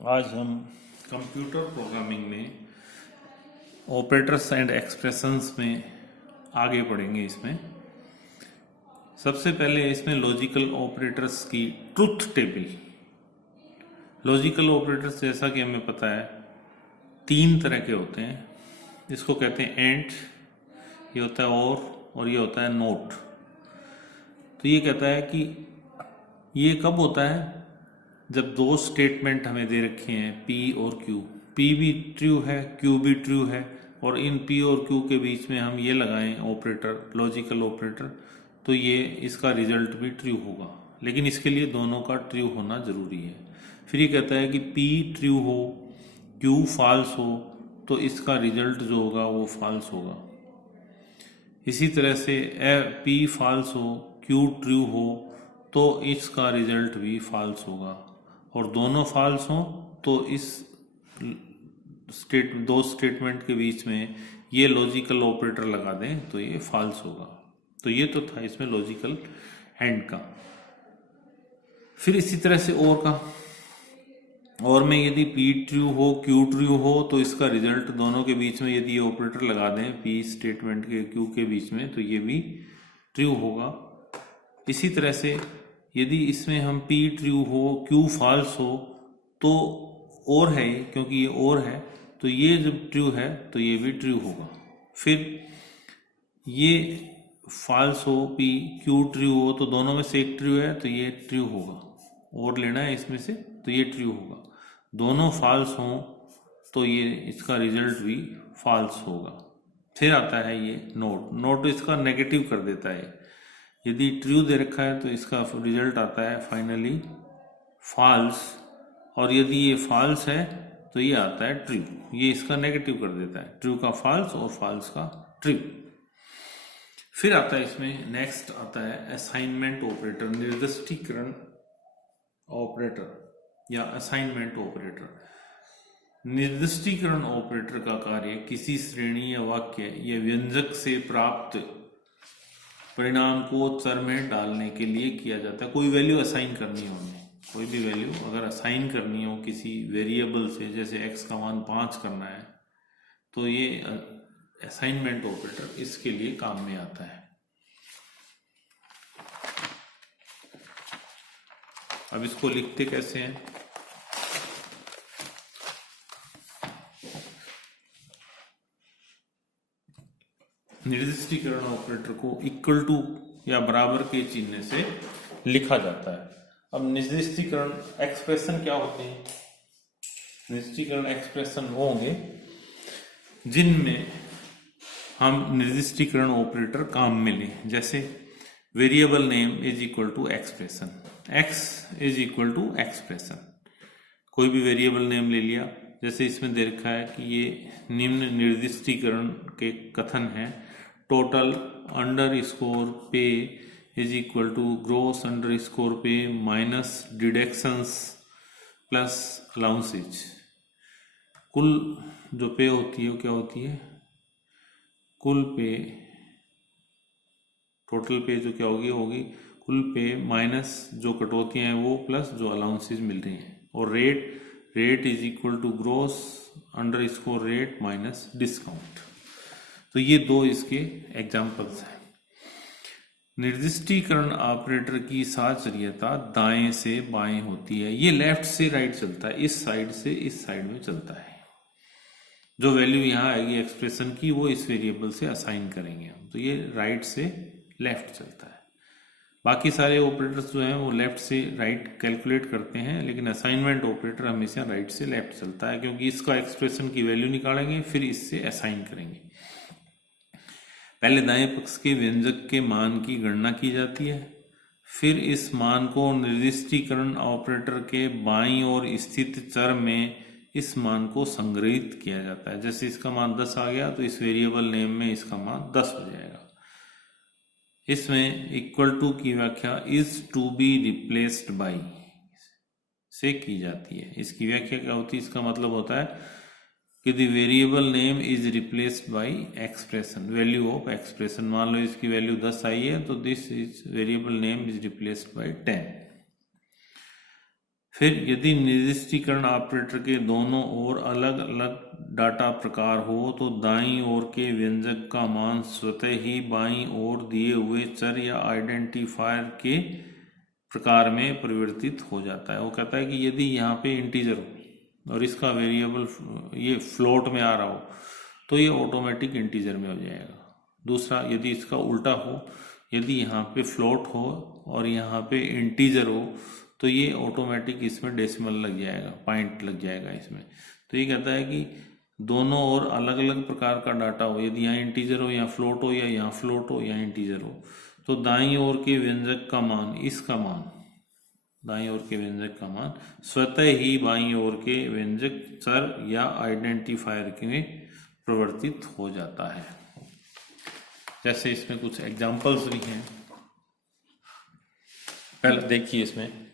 आज हम computer programming में ऑपरेटर्स एंड एक्सप्रेशंस में आगे बढ़ेंगे। इसमें सबसे पहले इसमें लॉजिकल ऑपरेटर्स की ट्रुथ टेबल। लॉजिकल ऑपरेटर्स जैसा कि हमें पता है 3 तरह के होते हैं। इसको कहते हैं एंड, ये होता है और ये होता है नोट। तो ये कहता है कि ये कब होता है जब 2 स्टेटमेंट हमें दे रखे हैं P और Q। P भी ट्रू है, Q भी ट्रू है, और इन P और Q के बीच में हम ये लगाएं ऑपरेटर, लॉजिकल ऑपरेटर, तो ये इसका रिजल्ट भी ट्रू होगा। लेकिन इसके लिए दोनों का ट्रू होना जरूरी है। फिर ये कहता है कि P ट्रू हो, Q फॉल्स हो, तो इसका रिजल्ट जो होगा वो फॉल्स होगा। इसी तरह से P फॉल्स हो, Q ट्रू हो, तो इसका रिजल्ट भी फॉल्स होगा। और दोनों फॉल्स हों तो इस 2 स्टेटमेंट के बीच में ये लॉजिकल ऑपरेटर लगा दें तो ये फॉल्स होगा। तो ये तो था इसमें लॉजिकल एंड का। फिर इसी तरह से और का, और में यदि P ट्रू हो, Q ट्रू हो, तो इसका रिजल्ट दोनों के बीच में यदि ये ऑपरेटर लगा दें P स्टेटमेंट के Q के बीच में, तो ये भी ट्रू होगा। इसी तरह से यदि इसमें हम P ट्रू हो, Q फॉल्स हो, तो और है ये, क्योंकि ये और है, तो ये जब ट्रू है तो ये भी ट्रू होगा। फिर ये फॉल्स हो, P Q ट्रू हो, तो दोनों में से एक ट्रू है तो ये ट्रू होगा, और लेना है इसमें से, तो ये ट्रू होगा। दोनों फॉल्स हों तो ये इसका रिजल्ट भी फॉल्स होगा। फिर आता है ये नोट। नोट इसका नेगेटिव कर देता है। यदि ट्रू दे रखा है तो इसका रिजल्ट आता है फाइनली फॉल्स, और यदि ये फॉल्स है तो ये आता है ट्रू। ये इसका नेगेटिव कर देता है, ट्रू का फॉल्स और फॉल्स का ट्रू। फिर आता है इसमें नेक्स्ट आता है असाइनमेंट ऑपरेटर, निर्दिष्टीकरण ऑपरेटर या असाइनमेंट ऑपरेटर। निर्दिष्टीकरण ऑपरेटर का कार्य किसी श्रेणी या वाक्य या व्यंजक से प्राप्त परिणाम को चर में डालने के लिए किया जाता है। कोई वैल्यू असाइन करनी हो, हमें कोई भी वैल्यू अगर असाइन करनी हो किसी वेरिएबल से, जैसे x का मान 5 करना है, तो ये असाइनमेंट ऑपरेटर इसके लिए काम में आता है। अब इसको लिखते कैसे हैं? निर्दिष्टीकरण ऑपरेटर को इक्वल टू या बराबर के चिन्ह से लिखा जाता है। अब निर्दिष्टीकरण एक्सप्रेशन क्या होते हैं? निर्दिष्टीकरण एक्सप्रेशन वो होंगे जिनमें हम निर्दिष्टीकरण ऑपरेटर काम में लें। जैसे variable name is equal to expression, x is equal to expression. कोई भी वेरिएबल नेम ले लिया, जैसे इसमें दे रखा है कि ये निम्न निर्दिष्टीकरण के कथन है। Total under score pay is equal to gross under score pay minus deductions plus allowances. कुल जो पे होती है वो क्या होती है? कुल पे, टोटल पे जो क्या होगी कुल पे माइनस जो कटौतियां हैं वो, प्लस जो अलाउंसेज मिल रही हैं। और rate is equal to gross under score rate minus discount. तो ये 2 इसके एग्जाम्पल्स हैं। निर्दिष्टीकरण ऑपरेटर की साचर्यता दाएं से बाएं होती है। ये लेफ्ट से राइट चलता है, इस साइड से इस साइड में चलता है। जो वैल्यू यहाँ आएगी एक्सप्रेशन की, वो इस वेरिएबल से असाइन करेंगे हम, तो ये राइट से लेफ्ट चलता है। बाकी सारे ऑपरेटर्स जो हैं वो लेफ्ट से राइट कैलकुलेट करते हैं, लेकिन असाइनमेंट ऑपरेटर हमेशा राइट से लेफ्ट चलता है, क्योंकि इसका एक्सप्रेशन की वैल्यू निकालेंगे फिर इससे असाइन करेंगे। पहले दाएं पक्ष के व्यंजक के मान की गणना की जाती है, फिर इस मान को निर्दिष्टीकरण ऑपरेटर के बाईं ओर स्थित चर में इस मान को संग्रहित किया जाता है। जैसे इसका मान 10 आ गया तो इस वेरिएबल नेम में इसका मान 10 हो जाएगा। इसमें इक्वल टू की व्याख्या is to be replaced by से की जाती है। इसकी व्याख्या क्या होती है? इसका मतलब होता है कि the variable name is replaced by expression, value of expression. मान लो इसकी वैल्यू 10 आई है, तो this is variable name is replaced by 10। फिर यदि निर्दिष्टीकरण ऑपरेटर के दोनों ओर अलग अलग डाटा प्रकार हो तो दाईं ओर के व्यंजक का मान स्वतः ही बाईं ओर दिए हुए चर या आइडेंटिफायर के प्रकार में परिवर्तित हो जाता है। वो कहता है कि यदि यहाँ पे इंटीजर हो और इसका वेरिएबल ये फ्लोट में आ रहा हो तो ये ऑटोमेटिक इंटीजर में हो जाएगा। दूसरा, यदि इसका उल्टा हो, यदि यहाँ पे फ्लोट हो और यहाँ पे इंटीजर हो तो ये ऑटोमेटिक इसमें डेसिमल लग जाएगा, पॉइंट लग जाएगा इसमें। तो ये कहता है कि दोनों ओर अलग अलग प्रकार का डाटा हो, यदि यहाँ इंटीजर हो, यहाँ फ्लोट हो, या यहाँ फ्लोट हो, यहाँ इंटीजर हो, तो दाईं ओर के व्यंजक का मान, इसका मान, दाईं ओर के व्यंजक का मान स्वतः ही बाईं ओर के व्यंजक चर या आइडेंटिफायर में परिवर्तित हो जाता है। जैसे इसमें कुछ एग्जांपल्स भी हैं, पहले देखिए इसमें,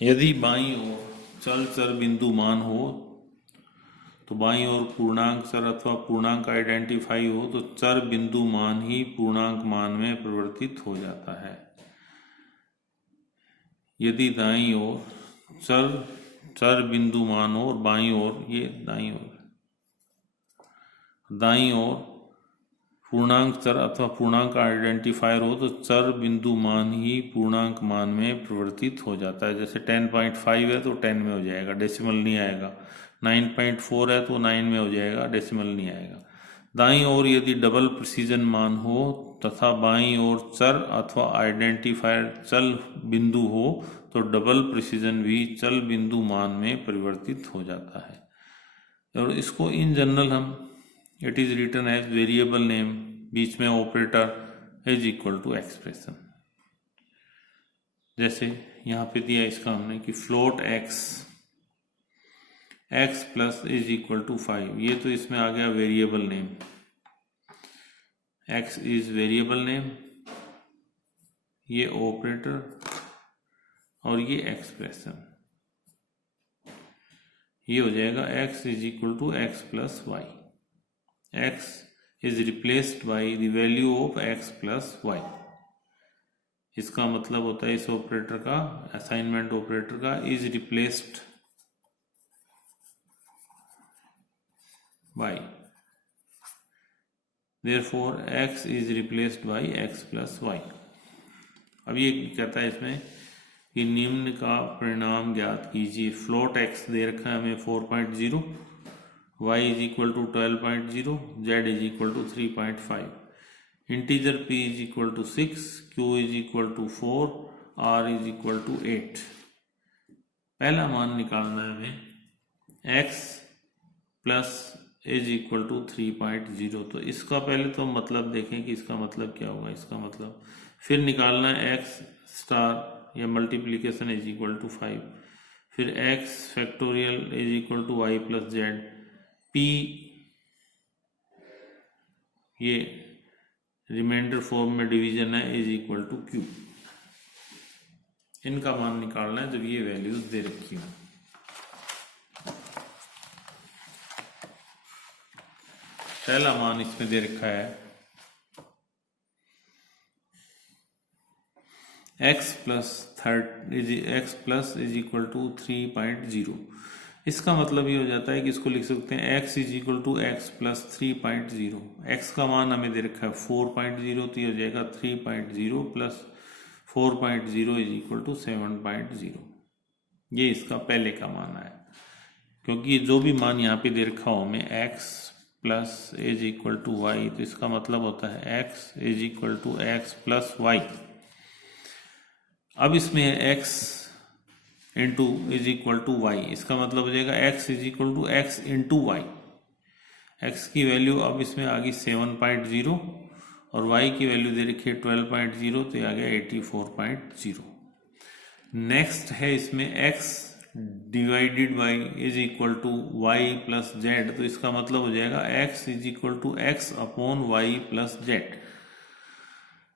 यदि बाईं ओर चल चर बिंदु मान हो तो बाईं ओर पूर्णांक चर अथवा पूर्णांक आइडेंटिफाई हो तो चर बिंदु मान ही पूर्णांक मान में परिवर्तित हो जाता है। यदि दाईं ओर चर बिंदु मान हो और बाईं ओर, ये दाईं ओर पूर्णांक चर अथवा पूर्णांक आइडेंटिफायर हो तो चर बिंदु मान ही पूर्णांक मान में परिवर्तित हो जाता है। जैसे 10.5 है तो 10 में हो जाएगा, डेसिमल नहीं आएगा। 9.4 है तो 9 में हो जाएगा, डेसिमल नहीं आएगा। दाईं ओर यदि डबल प्रिसीजन मान हो तथा बाईं ओर चर अथवा आइडेंटिफायर चल बिंदु हो तो डबल प्रिसीजन भी चल बिंदु मान में परिवर्तित हो जाता है। और इसको इन जनरल हम it is written as variable name, बीच में operator is equal to expression. जैसे यहाँ पे दिया इसका हमने कि float x plus is equal to 5, ये तो इसमें आ गया variable name, x is variable name, ये ऑपरेटर और ये एक्सप्रेशन, ये हो जाएगा x is equal to x plus y. x is replaced by the value of x plus y। इसका मतलब होता है इस ऑपरेटर का, असाइनमेंट ऑपरेटर का, is replaced by, therefore x is replaced by x plus y। अब ये कहता है इसमें कि निम्न का परिणाम ज्ञात कीजिए। फ्लोट x दे रखा है हमें 4.0, y is equal to 12.0, z is equal to 3.5, integer p is equal to 6, q is equal to 4, r is equal to 8। पहला मान निकालना है हमें x plus is equal to 3.0। तो इसका पहले तो मतलब देखें कि इसका मतलब क्या होगा। इसका मतलब फिर निकालना है x स्टार या मल्टीप्लीकेशन इज इक्वल टू 5, फिर x factorial is equal to y plus Z, p ये रिमाइंडर फॉर्म में डिवीजन है इज इक्वल टू q। इनका मान निकालना है जब ये वैल्यूज दे रखी हो। पहला मान इसमें दे रखा है x plus is equal to 3.0। इसका मतलब ये हो जाता है कि इसको लिख सकते हैं x is equal to x plus 3.0। x का मान हमें दे रखा है 4.0, तो ये हो जाएगा 3.0 प्लस 4.0 इज इक्वल टू 7.0। ये इसका पहले का मान है, क्योंकि जो भी मान यहाँ पे दे रखा हो हमें x plus is equal to y, तो इसका मतलब होता है x is equal to x plus y. अब इसमें है x into is equal to y, इसका मतलब हो जाएगा x is equal to x into y. x की वैल्यू अब इसमें आ गई 7.0 और y की वैल्यू दे रखी है 12.0, तो ये आ गया 84.0। नेक्स्ट है इसमें x divided by is equal to y plus z, तो इसका मतलब हो जाएगा x is equal to x upon y plus z.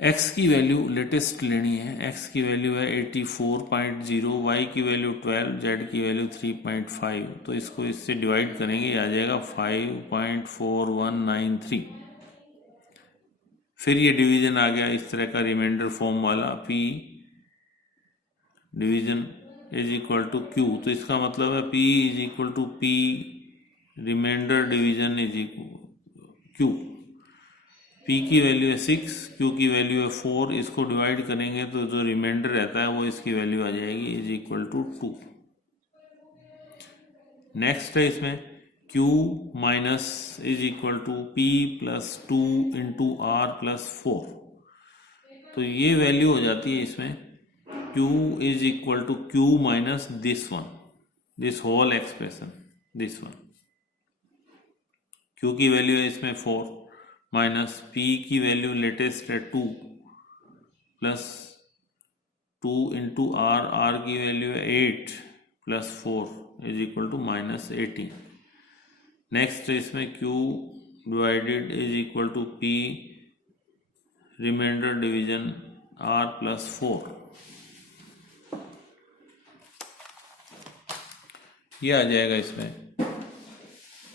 x की वैल्यू लेटेस्ट लेनी है, x की वैल्यू है 84.0, y की वैल्यू 12, z की वैल्यू 3.5, तो इसको इससे डिवाइड करेंगे आ जाएगा 5.4193। फिर ये डिवीजन आ गया इस तरह का रिमाइंडर फॉर्म वाला, p division is equal to q, तो इसका मतलब है P is equal to P reminder division is equal q. P की वैल्यू है 6, Q की वैल्यू है 4, इसको डिवाइड करेंगे तो जो रिमाइंडर रहता है वो इसकी वैल्यू आ जाएगी इज इक्वल टू 2। नेक्स्ट है इसमें Q minus is equal to P plus 2 into R plus 4, तो ये वैल्यू हो जाती है इसमें Q is equal to Q minus this one, this whole expression, this one. Q की वैल्यू है इसमें 4 माइनस P की वैल्यू लेटेस्ट है 2 प्लस 2 इंटू R, R की वैल्यू है 8 plus 4 is equal to minus 18। Next इसमें Q divided is equal to P reminder division R plus 4, ये आ जाएगा इसमें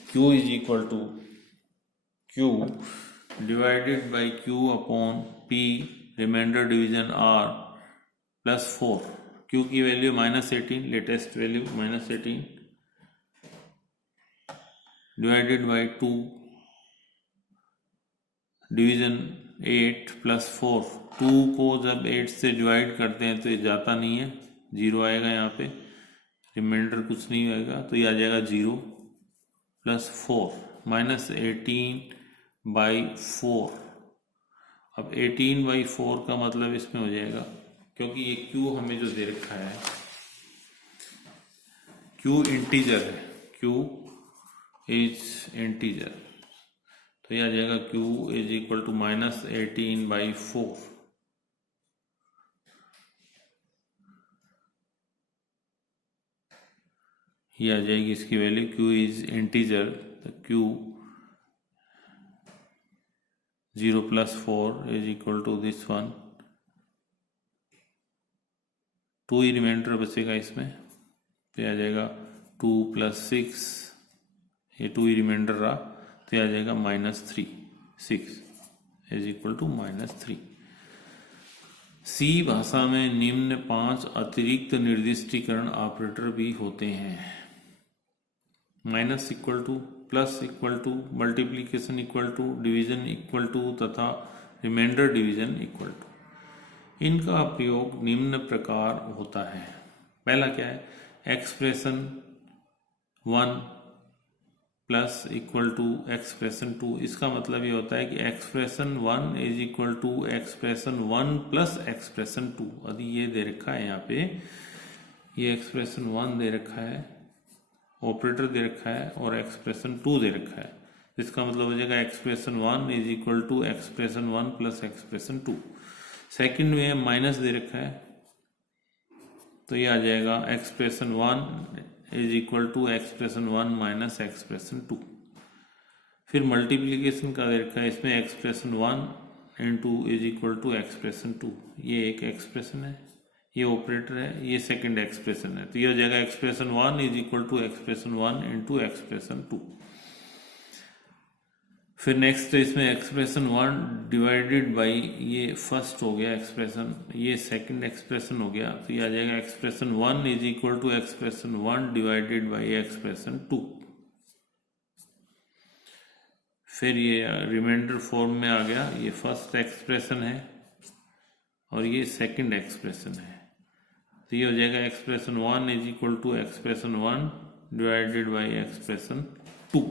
Q is equal to Q divided by Q upon P reminder division R plus 4। Q की value minus 18, latest value minus 18 divided by 2 division 8 plus 4। 2 को जब 8 से divide करते हैं तो ये जाता नहीं है, 0 आएगा यहाँ पे, रिमाइंडर कुछ नहीं आएगा, तो ये आ जाएगा 0 प्लस 4 माइनस 18 बाई 4। अब 18 बाई 4 का मतलब इसमें हो जाएगा, क्योंकि ये Q हमें जो दे रखा है Q इंटीजर है, Q इज इंटीजर, तो ये आ जाएगा Q is equal to minus 18 by 4। ये आ जाएगी इसकी वैल्यू, Q इज इंटीजर, तो Q 0 plus 4 is equal to this one, 2 ही रिमाइंडर बचेगा इसमें, तो आ जाएगा 2 प्लस 6, ये 2 ही रिमाइंडर रहा, तो ये आ जाएगा minus 3, 6 is equal to minus 3। C भाषा में निम्न 5 अतिरिक्त निर्दिष्टीकरण ऑपरेटर भी होते हैं: minus equal to, plus equal to, multiplication equal to, division equal to तथा रिमाइंडर डिवीजन इक्वल टू। इनका प्रयोग निम्न प्रकार होता है। पहला क्या है, expression 1 plus equal to expression 2। इसका मतलब ये होता है कि expression 1 is equal to expression 1 plus expression 2। अभी ये दे रखा है यहाँ पे, ये एक्सप्रेशन 1 दे रखा है, ऑपरेटर दे रखा है, और एक्सप्रेशन 2 दे रखा है। इसका मतलब हो जाएगा expression 1 is equal to expression 1 plus expression 2। Second में माइनस दे रखा है, तो ये आ जाएगा expression 1 is equal to expression 1 minus expression 2। फिर मल्टीप्लीकेशन का दे रखा है, इसमें expression 1 into is equal to expression 2। ये एक एक्सप्रेशन है, ये ऑपरेटर है, ये सेकंड एक्सप्रेशन है, तो ये हो जाएगा expression 1 is equal to expression 1 into expression 2। फिर नेक्स्ट इसमें एक्सप्रेशन 1 डिवाइडेड बाई, ये फर्स्ट हो गया एक्सप्रेशन, ये सेकंड एक्सप्रेशन हो गया, तो ये आ जाएगा expression 1 is equal to expression 1 divided by expression 2। फिर ये रिमाइंडर फॉर्म में आ गया, ये फर्स्ट एक्सप्रेशन है और ये सेकंड एक्सप्रेशन है, तो ये हो जाएगा expression 1 is equal to expression 1 divided by expression 2।